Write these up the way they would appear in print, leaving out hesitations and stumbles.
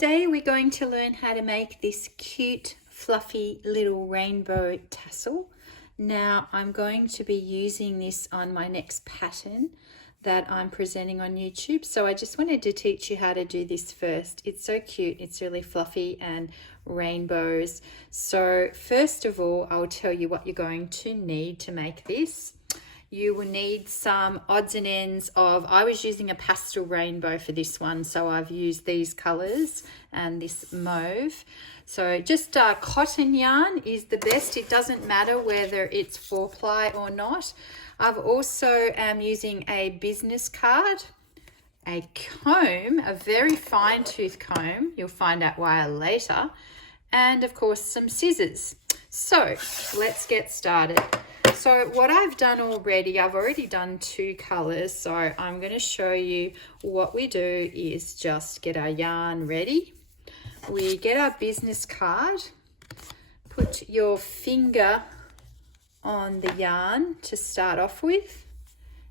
Today we're going to learn how to make this cute fluffy little rainbow tassel. Now I'm going to be using this on my next pattern that I'm presenting on YouTube, so I just wanted to teach you how to do this first. It's so cute, it's really fluffy and rainbows. So first of all, I'll tell you what you're going to need to make this. You will need some odds and ends of, I was using a pastel rainbow for this one, so I've used these colors and this mauve. So just cotton yarn is the best. It doesn't matter whether it's 4-ply or not. I've also am using a business card, a comb, a very fine tooth comb, you'll find out why later, and of course some scissors. So let's get started. So what I've done already, I've already done 2 colors, so I'm going to show you what we do is just get our yarn ready. We get our business card, put your finger on the yarn to start off with,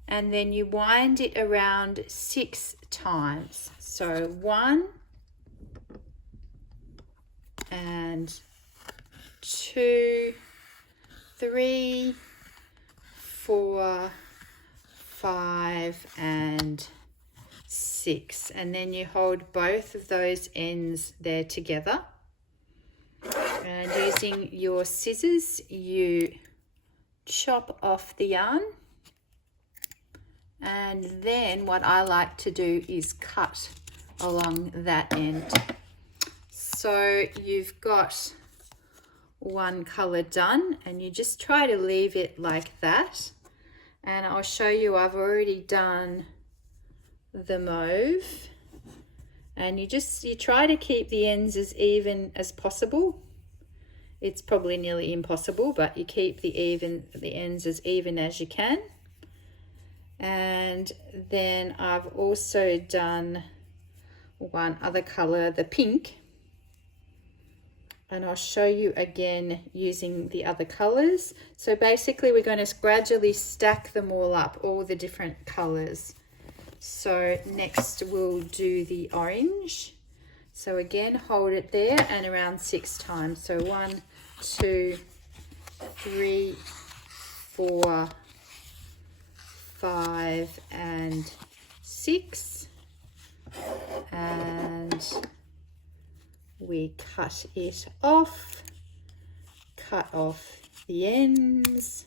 and then you wind it around 6 times. So 1 and 2, 3, 4, 5 and 6, and then you hold both of those ends there together, and using your scissors you chop off the yarn, and then what I like to do is cut along that end. So you've got one color done, and you just try to leave it like that. And I'll show you, I've already done the mauve, and you try to keep the ends as even as possible. It's probably nearly impossible, but you keep the ends as even as you can. And then I've also done one other color, the pink, and I'll show you again using the other colors. So basically we're going to gradually stack them all up, all the different colors. So next we'll do the orange. So again, hold it there and around 6 times. So 1, 2, 3, 4, 5 and 6. And we cut it off, cut off the ends,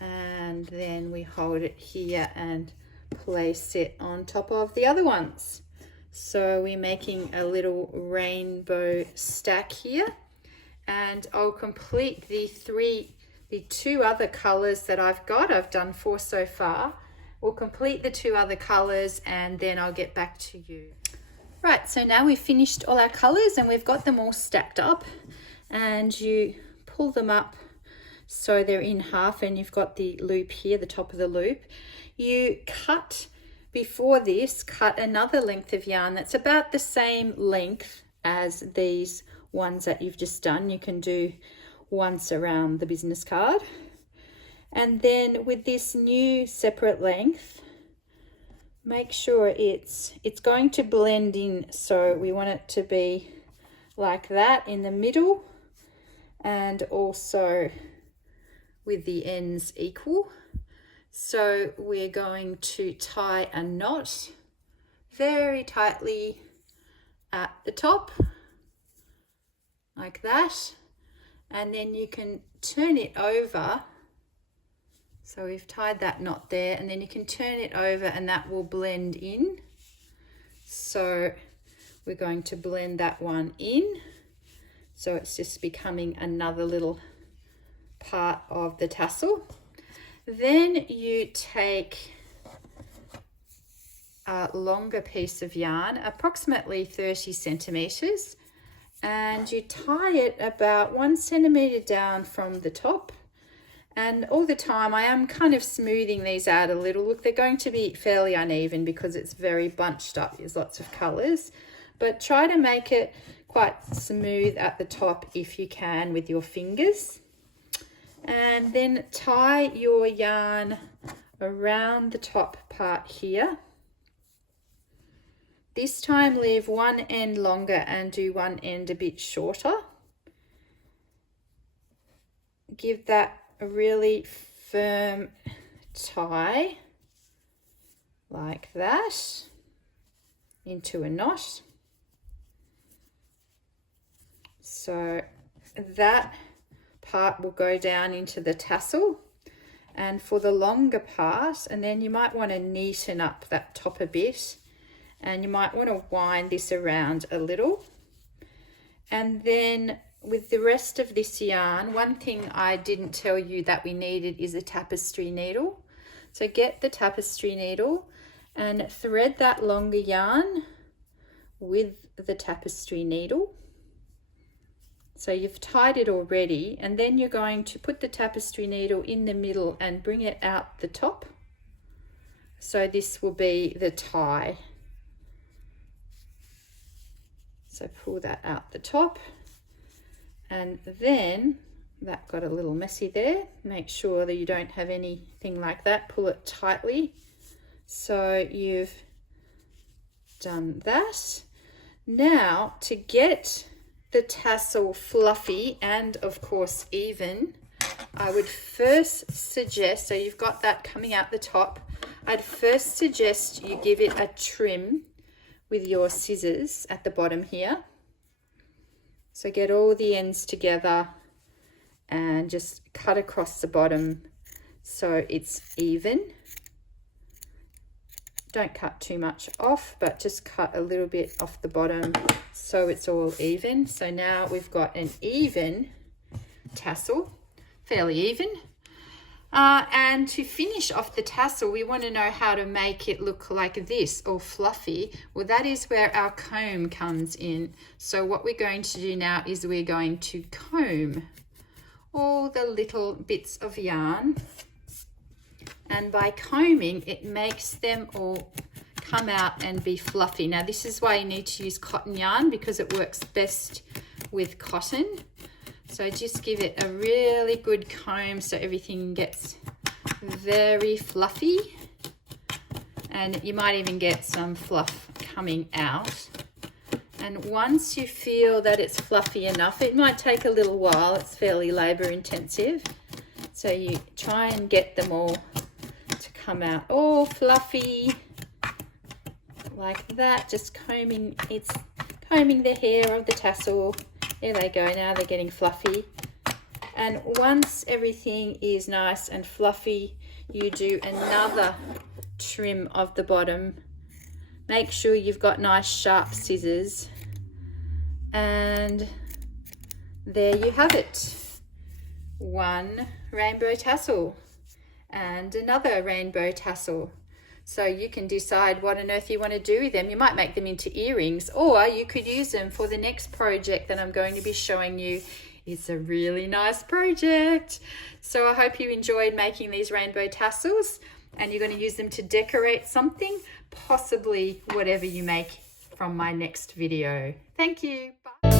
and then we hold it here and place it on top of the other ones. So we're making a little rainbow stack here, and I'll complete the 2 other colors that I've done 4 so far. We'll complete the 2 other colors and then I'll get back to you. Right, so now we've finished all our colors and we've got them all stacked up, and you pull them up so they're in half, and you've got the loop here, the top of the loop. You cut, before this, cut another length of yarn that's about the same length as these ones that you've just done. You can do once around the business card, and then with this new separate length, make sure it's going to blend in, so we want it to be like that in the middle, and also with the ends equal. So we're going to tie a knot very tightly at the top like that, and then you can turn it over. So we've tied that knot there, and then you can turn it over and that will blend in. So we're going to blend that one in. So it's just becoming another little part of the tassel. Then you take a longer piece of yarn, approximately 30 centimeters, and you tie it about 1 centimeter down from the top. And all the time I am kind of smoothing these out a little. Look, they're going to be fairly uneven because it's very bunched up. There's lots of colors, but try to make it quite smooth at the top if you can with your fingers. And then tie your yarn around the top part here This time leave one end longer and do one end a bit shorter. Give that a really firm tie like that into a knot. So that part will go down into the tassel, and for the longer part, and then you might want to neaten up that top a bit, and you might want to wind this around a little. And then with the rest of this yarn, one thing I didn't tell you that we needed is a tapestry needle. So get the tapestry needle and thread that longer yarn with the tapestry needle. So you've tied it already, and then you're going to put the tapestry needle in the middle and bring it out the top. So this will be the tie. So pull that out the top, and then that got a little messy there. Make sure that you don't have anything like that. Pull it tightly. So you've done that. Now to get the tassel fluffy and of course even, I would first suggest, so you've got that coming out the top, I'd first suggest you give it a trim with your scissors at the bottom here. So get all the ends together and just cut across the bottom so it's even. Don't cut too much off, but just cut a little bit off the bottom so it's all even. So now we've got an even tassel, fairly even. And to finish off the tassel, we want to know how to make it look like this, or fluffy. Well, that is where our comb comes in. So what we're going to do now is we're going to comb all the little bits of yarn. And by combing, it makes them all come out and be fluffy. Now, this is why you need to use cotton yarn, because it works best with cotton. So just give it a really good comb so everything gets very fluffy. And you might even get some fluff coming out. And once you feel that it's fluffy enough, it might take a little while, it's fairly labor intensive. So you try and get them all to come out all fluffy like that. Just combing the hair of the tassel. There they go, now they're getting fluffy. And once everything is nice and fluffy, you do another trim of the bottom. Make sure you've got nice sharp scissors. And there you have it. One rainbow tassel and another rainbow tassel. So you can decide what on earth you want to do with them. You might make them into earrings, or you could use them for the next project that I'm going to be showing you. It's a really nice project. So I hope you enjoyed making these rainbow tassels, and you're going to use them to decorate something, possibly whatever you make from my next video. Thank you. Bye.